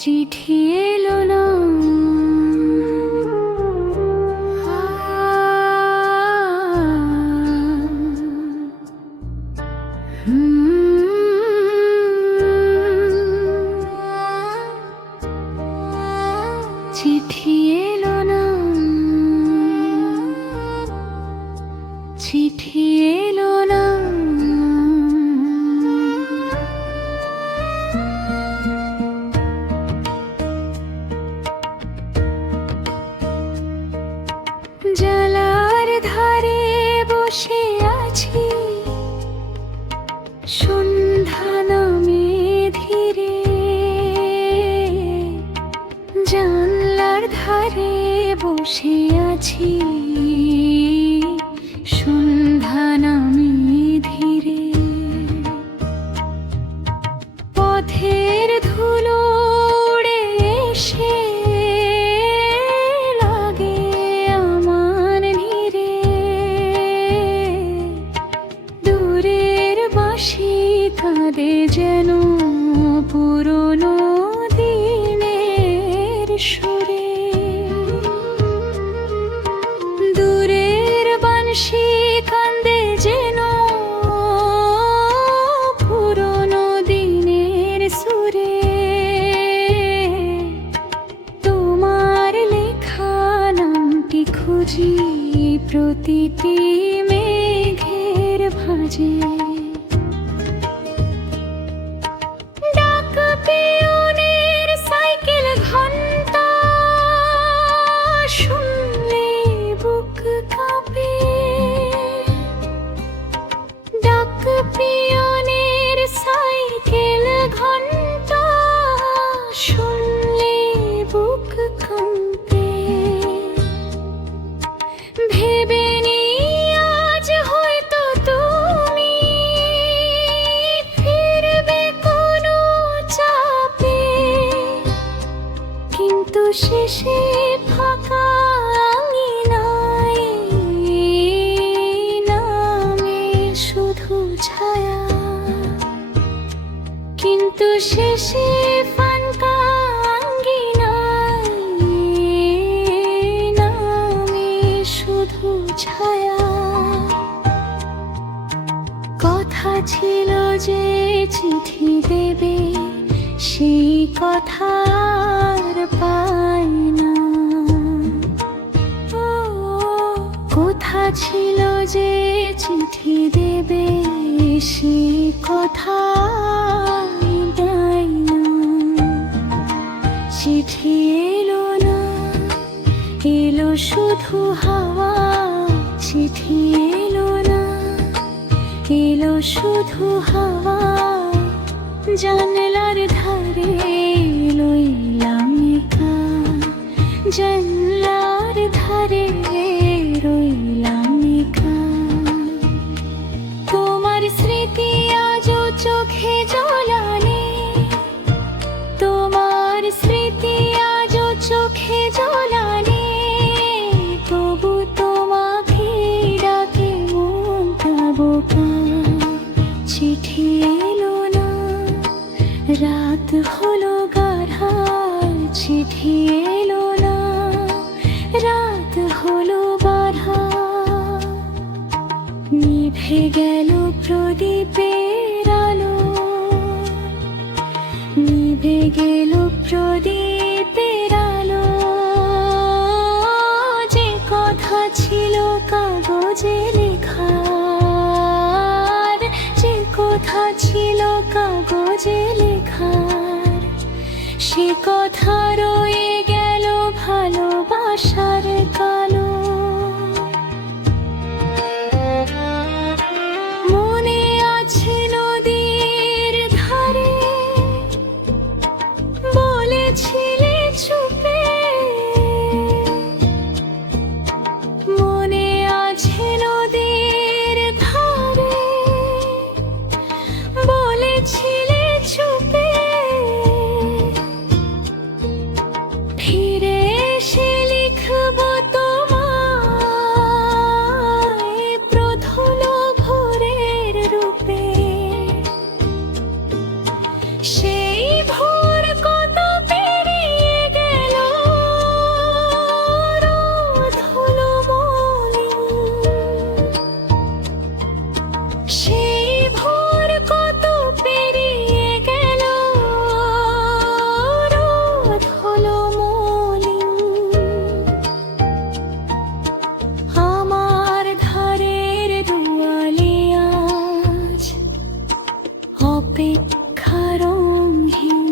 চিঠি এলো না। চিঠি এলো না, চিঠি এলো না। জালার ধারে বসে আছি, সন্ধ্যা নামে ধীরে। জানলার ধারে বসে আছি, সন্ধ্যা নামে ধীরে। পথের ধুলো উড়ে এসে লাগে আমার নীড়ে। দূরের বাঁশি কাঁদে যেন পুরনো দিনের সুরে। দূরের বাঁশি কাঁদে যেন পুরনো দিনের সুরে। তোমার লেখা নামটি খুঁজি প্রতিটি মেঘের ভাঁজে। ডাক পিয়নের সাইকেল ঘন্টা শুনলে বুক কাঁপে। ডাক পিয়নের সাইকেল ঘন্টা শুনলে বুক কাঁপে। ভেবে নিই আজ হয়তো তুমি ফিরবে কোনো চাপে, কিন্তু শেষে ফাঁকা আঙিনায় নামে শুধু ছায়া। কিন্তু শেষে ফাঁকা আঙিনায় নামে শুধু ছায়া। কথা ছিল যে চিঠি দেবে, সেই কথা আর পাই না। কথা ছিল যে চিঠি দেবে, সেই কথা পাই না। চিঠি এলো না, এলো শুধু হাওয়া। চিঠি এলো না, এলো শুধু হাওয়া। জানলার ধারে রইলাম একা, জানলার ধারে রইলাম একা। তোমার স্মৃতি আজও চোখে জল আনে, তোমার স্মৃতি আজও চোখে জল আনে। তবু তোমাকে ডাকে মনটা বোকা। চিঠি এলো না, রাত হলো গাঢ়া। চিঠি এলো না, রাত হলো বাঢ়া। নিভে গেল প্রদীপের আলো, নিভে গেল প্রদীপের আলো। যে কথা ছিল কাগজে লেখার, যে কথা ছিল কাগজে লেখার, সে কথা রয়ে গেল ভালোবাসার কালো। মনে আছে নদীর ধারে বলেছিলে চুপে। মনে আছে নদীর ধারে বলেছিলে চুপে। ফিরে এসে লিখব তোমায় প্রথম ভোরের রূপে। সেই ভোর কত অপেক্ষা রঙহীন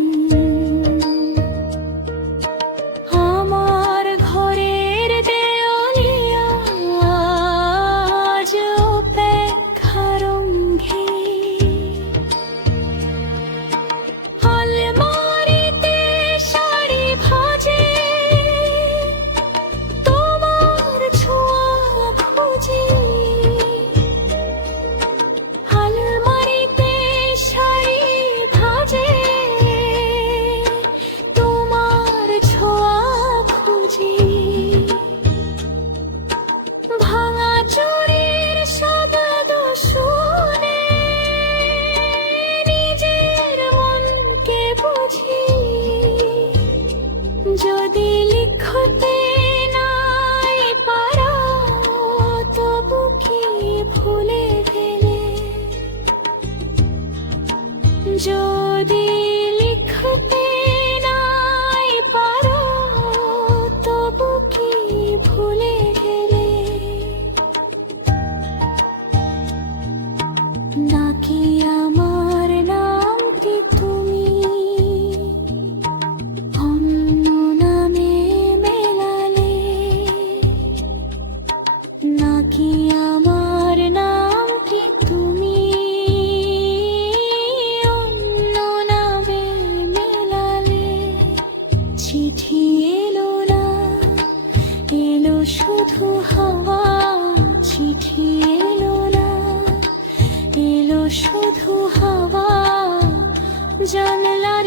আমার ঘরের দেওয়ালিয়া আজ অপেক্ষা রঙহীন আলমারিতে শাড়ি ভাজে তোমার ছোঁয়া খুঁজি আলমারিতে শাড়ি ভাজে তোমার ছোঁয়া খুঁজি ভাঙা চুড়ির শব্দ শুনে নিজের মনকে বুঝি যদি লিখতে নাই পারা তবু কি ভুলে গেলে যদি লিখতে নাই পারো তবু কি ভুলে গেলে নাকি আমার নামটি তুমি অন্য নামে মেলালে নাকি আমার নামটি তুমি অন্য নামে মেলালে চিঠি এলো না এলো শুধু হাওয়া চিঠি এলো না এলো শুধু হাওয়া জানলার